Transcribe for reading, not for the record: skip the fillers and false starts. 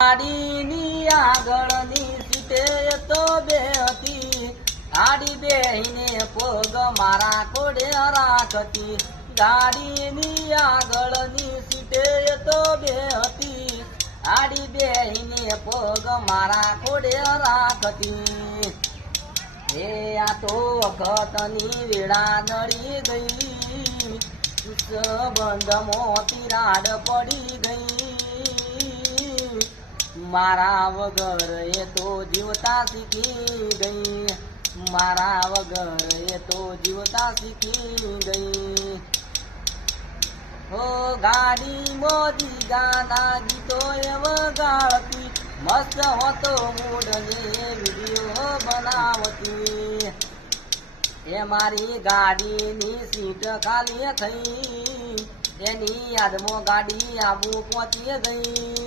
ગાડીની આગળની સીટે તો બે હતી, ગાડી બેહીને પગ મારા કોડે રાખતી. ગાડીની આગળની સીટે તો બે હતી, ગાડી બેહીને પગ મારા કોડે રાખતી. હે આ તો વખતની વેળા નડી ગઈ, સંબંધમાં તિરાડ પડી ગઈ. મારા વગર એ તો જીવતા શીખી ગઈ, મારા વગર એ તો જીવતા શીખી ગઈ. હો ગાડી મોદી ગાના ગીતો એ વગાડતી, મસ્ત હતો મૂડ ને વિડીયો બનાવતી. એ મારી ગાડીની સીટ ખાલી થઈ, એની યાદમાં ગાડી આબુ પહોંચી ગઈ.